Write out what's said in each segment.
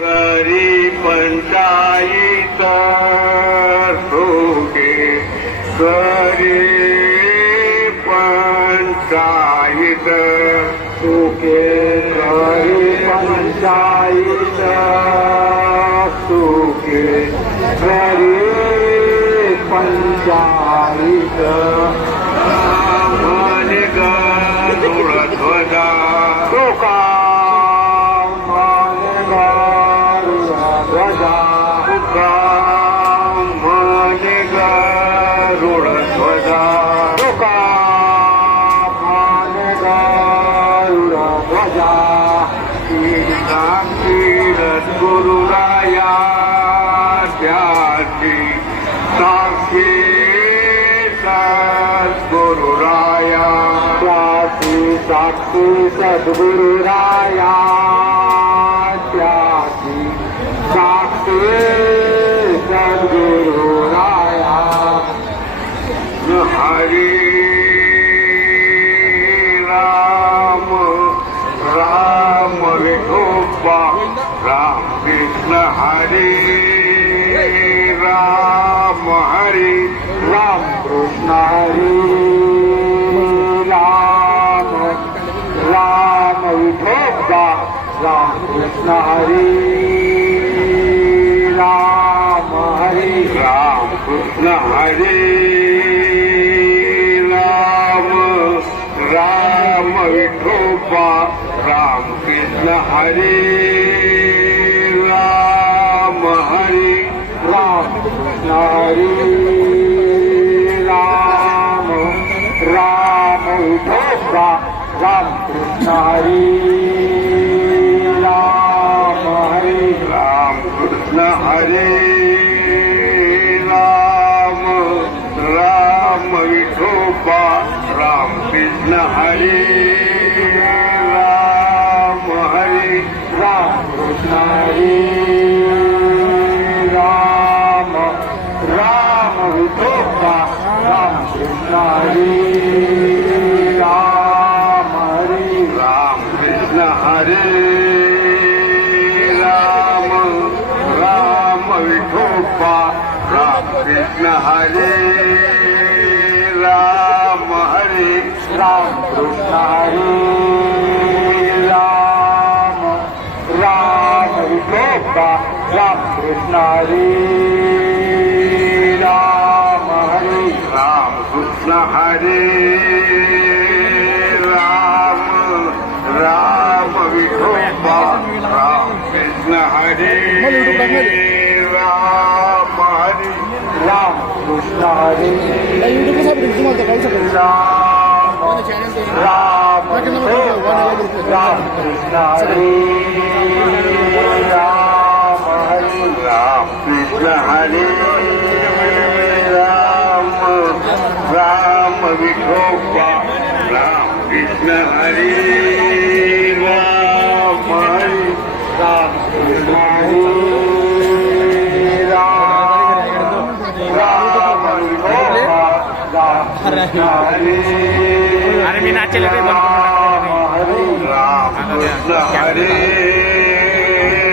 हरी पंचायत सुखे हरी पंचायत सुखे हरी पंचायत सुखे हरी पंचायत म्हणे गरुड ध्वजा तुका गुरुराया त्याची साक्षी सद्गुरुराया त्याची साक्षी सद्गुरुराया त्याची साक्षी सद्गुरुराया हरी राम राम विठोबा राम कृष्ण हरी राम हरी राम कृष्ण हरी राम राम विठोबा राम कृष्ण हरी राम हरी राम कृष्ण हरी राम राम विठोबा राम कृष्ण हरी राम हरी राम कृष्ण हरी राम राम विठोबा राम कृष्ण हरी राम हरी राम कृष्ण हरी राम राम विठोबा राम कृष्ण हरी राम हरी राम कृष्ण हरी राम राम विठोबा राम कृष्ण हरी राम हरी राम कृष्ण हरी राम राम विठोबा राम कृष्ण हरी राम हरी राम कृष्ण हरी राम राम विठोबा राम कृष्ण हरी राम हरी राम कृष्ण हरी राम राम विठोबा राम कृष्ण हरी राम हरी राम कृष्ण हरी राम राम कृष्ण हरी राम हरी राम कृष्ण हरी राम राम विठोबा राम कृष्ण हरी राम हरी राम कृष्ण हरी राम विठोबा राम कृष्ण हरी अरे मी नाचेल रे राम कृष्ण हरे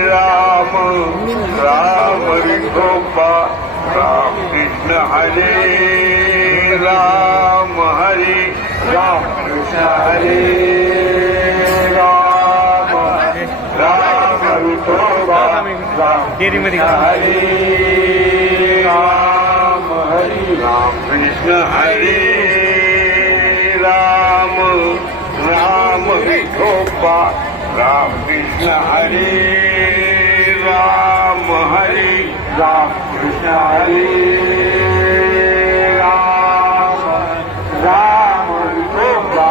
राम राम विठोबा राम कृष्ण हरे राम हरे राम कृष्ण हरे राम राम विठोबा राम डेअरीमध्ये हरे राम हरे राम कृष्ण हरे राम राम विठोबा राम कृष्ण हरे राम हरे राम कृष्ण हरे राम राम विठोबा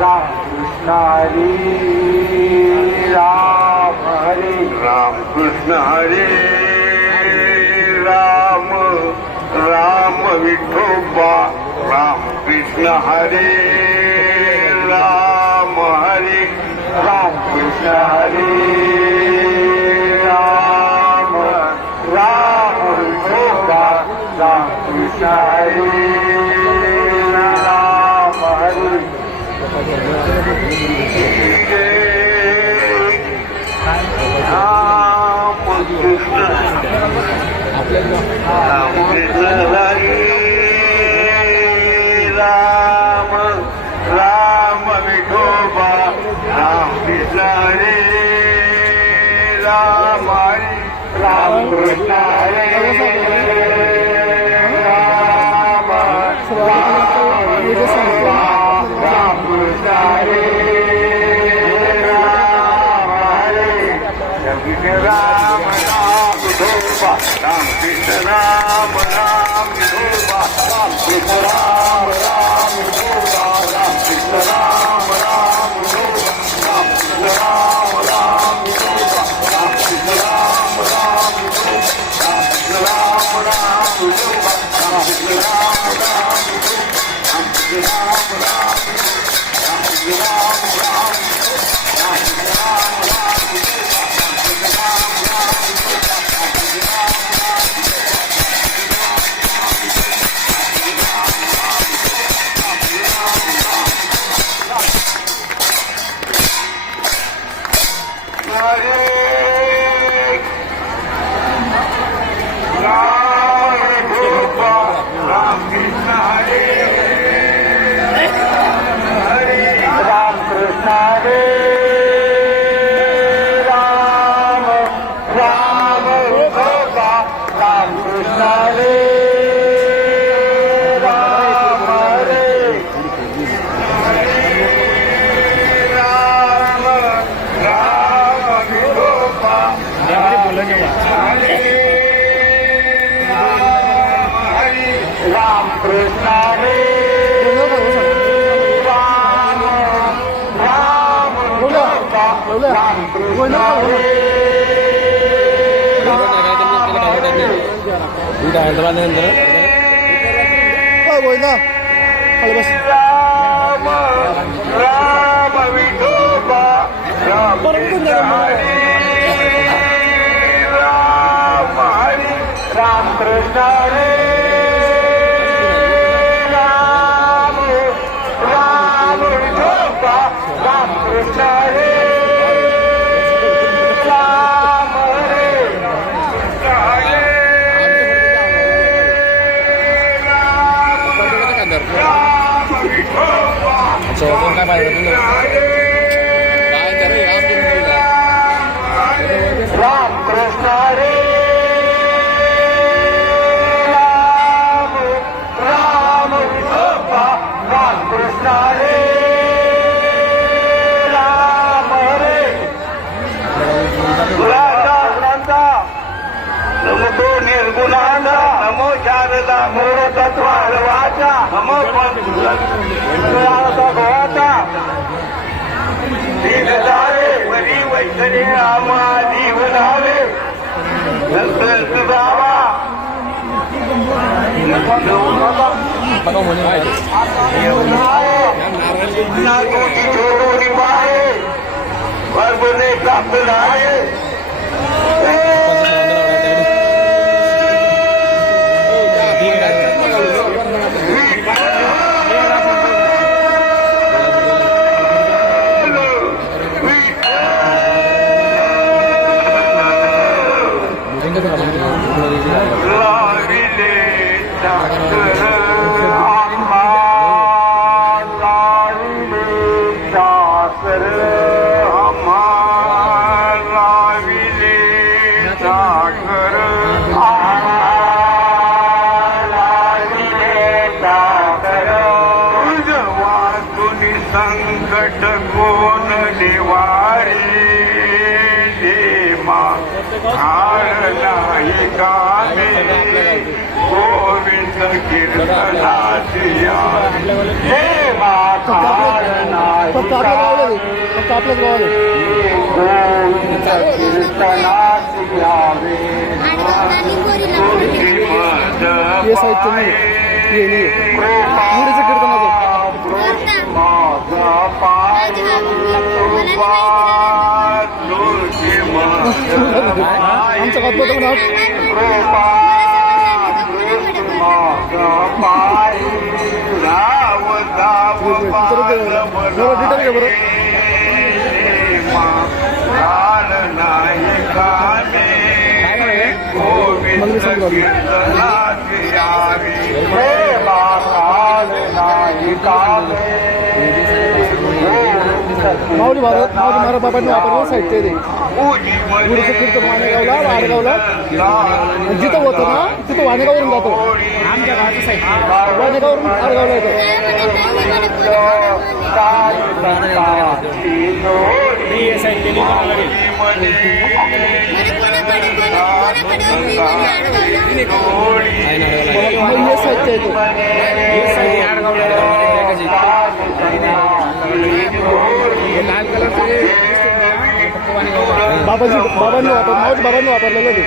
राम कृष्ण हरे राम हरे राम कृष्ण हरे राम राम विठोबा राम कृष्ण हरे राम हरे राम कृष्ण हरे राम राम विठोबा राम कृष्ण हरे राम हरे राम राम विठोबा राम कृष्ण हरे राम हरे राम कृष्ण हरे राम राम कृष्ण हरे राम हरे राम राम विठोबा राम कृष्ण राम राम विठोबा राम कृष्ण राम राम विठोबा राम कृष्ण राम राम विठोबा राम कृष्ण राम राम विठोबा राम कृष्ण राम राम विठोबा राम कृष्ण राम राम विठोबा राम कृष्ण राम राम विठोबा राम कृष्ण राम राम राम कृष्ण राम राम राम कृष्ण राम राम विठोबा राम कृष्ण राम राम विठोबा राम कृष्ण राम हरे राम विठोबा राम कृष्ण हरे हरे राम कृष्ण हरे राम राम विठोबा राम कृष्ण हरे राम हरे राम राम विठोबा राम कृष्ण हरे राम राम विठोबा राम कृष्ण हरे राम राम विठोबा राम कृष्ण हरे राम हरे राम कृष्ण हरे राम राम विठोबा राम कृष्ण हरे राम हरे राम विठोबा राम कृष्ण हरे राम राम विठोबा राम कृष्ण हरे राम हरे गुणांदा नमो तो निर्गुणांदा नमो शारदा मूळ तत्वाचा नमो पंचभूता गोवाचा दीनदारे वरी वैष्णवी आमा दीवनावे नंतर सुधावा नागोटी छोडोनी पाहे वर्गोने प्राप्त झाले संकट कोण निवारी देमा नाही गाणे गोविंद कीर्तनाचिया देवा नाही गोविंद कीर्तनाचिया आमचं काय पटवून नाही कामे मला मी सांगू लागलो. कीर्तनाची यावी प्रेमा काल नाही कामे माऊली महाराज बाबांनी वापरलेलं साहित्य आहे ते. गुरुचं कीर्तन वाणेगावला वाडगावला आणि जिथं होतं ना तिथं वाणेगाववरून जातो. आमच्या गावाचं साहित्य वाणेगाववरून वाडगावला येतो. हे साहित्य लिहावं लागेल. मग हे साहित्य येतो. हे साहित्य आडगावला आहे. हे लाल कलरचं जे बाबांनी बाबांनी वापरलेलं ते.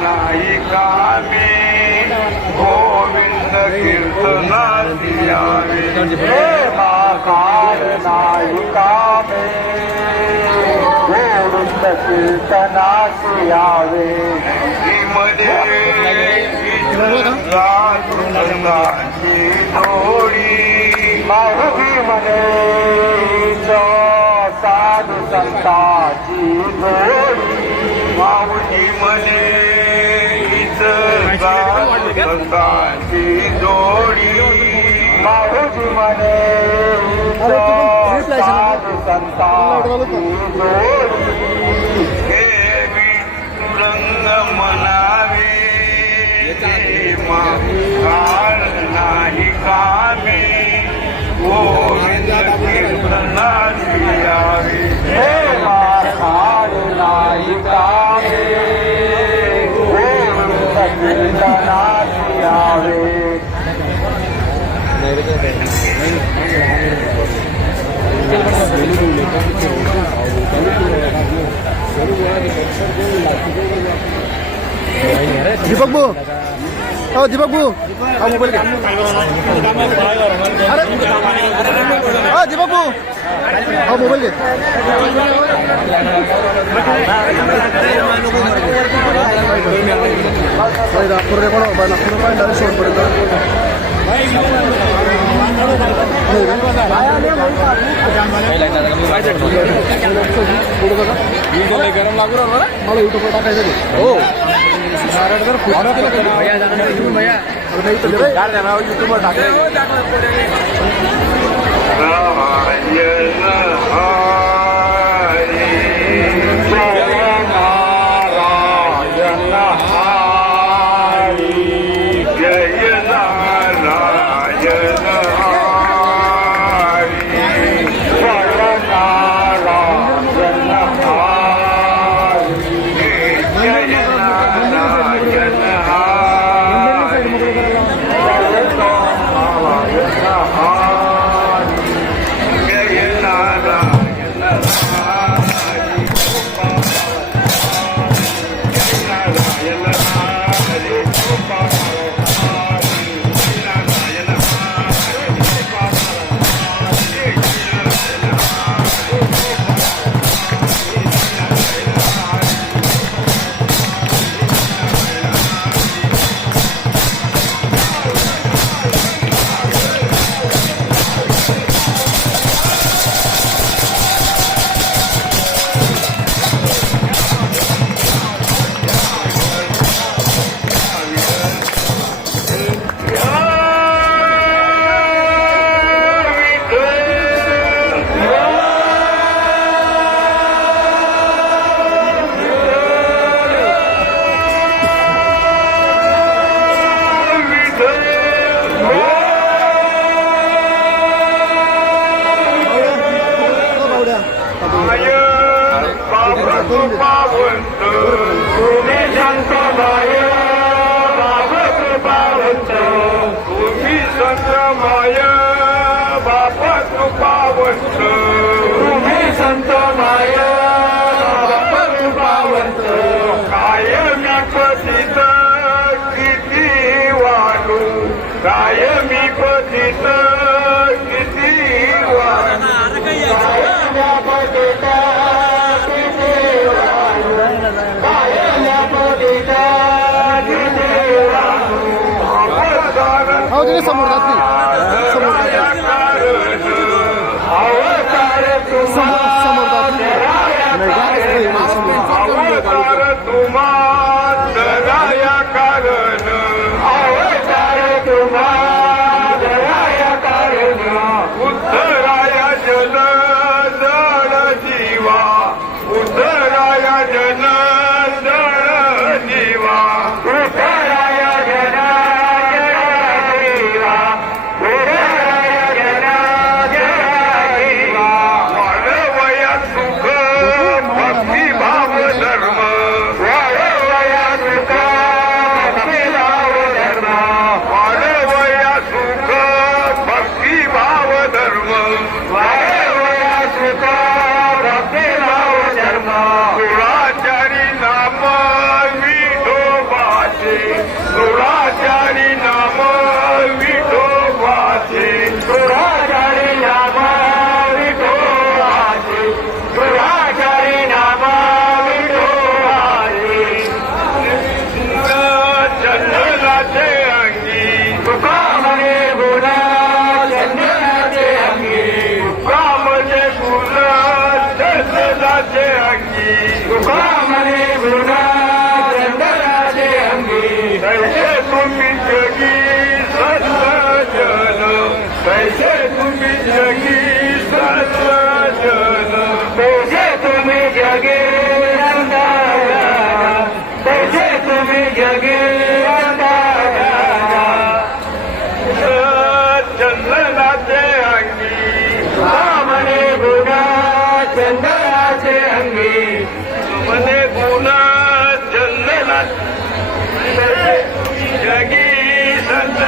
नाही कामे गोविंद कीर्तनाची यावे प्रेमा काल नाही कामे गोविंद कीर्तनाची यावे मध्ये जोडी मारुती म्हणे साधू संताची जोडी माऊली म्हणे संताची जोडी माऊली म्हणे साधू संताची जोडी हे विठुरंग म्हणावे काळ नाही कामे गोविंद कीर्तनाची यावी प्रेमा काळ नाही कामे गोविंद कीर्तनाची यावे दीपक भाऊ हो दीपक भाऊ हा मोबाईल घ्या. अरे हा दीपक भाऊ हा मोबाईल घे. नागपूर गरम लागू राहिलं ना. मला युट्यूबवर टाकायचं ते. हो भैया युट्यूबवर टाकायचं. कायमी पतित किती समोर तुम्हा जन जीवा विठ्ठलाय जन जीवा विठ्ठलाय जन जीवा वाढवया सुख भक्ती भाव धर्म वाढवया सुख भक्ती भाव धर्म वाढवया सुख भक्ती भाव धर्म वाढवया सुख भक्ती भाव धर्म दुराचारी नाम विठोबाचे दुराचारी नाम विठोबाचे दुराचारी नाम विठोबाचे दुराचारी नाम विठोबाचे चंदनाचे अंगी तुका म्हणे गुणा चंदनाचे अंगी तुका म्हणे गुणा चंदनाचे अंगी तुका म्हणे गुणा चंदनाचे अंगी कैसे तुम्ही जगी सत्सजन कैसे तुम्ही जगी सत्सजन कैसे तुम्ही जगे कैसे तुम्ही जगे चंदनाचे अंगी म्हणे गुणा चंदनाचे अंगी म्हणे गुणा चंदनाचे जगी संत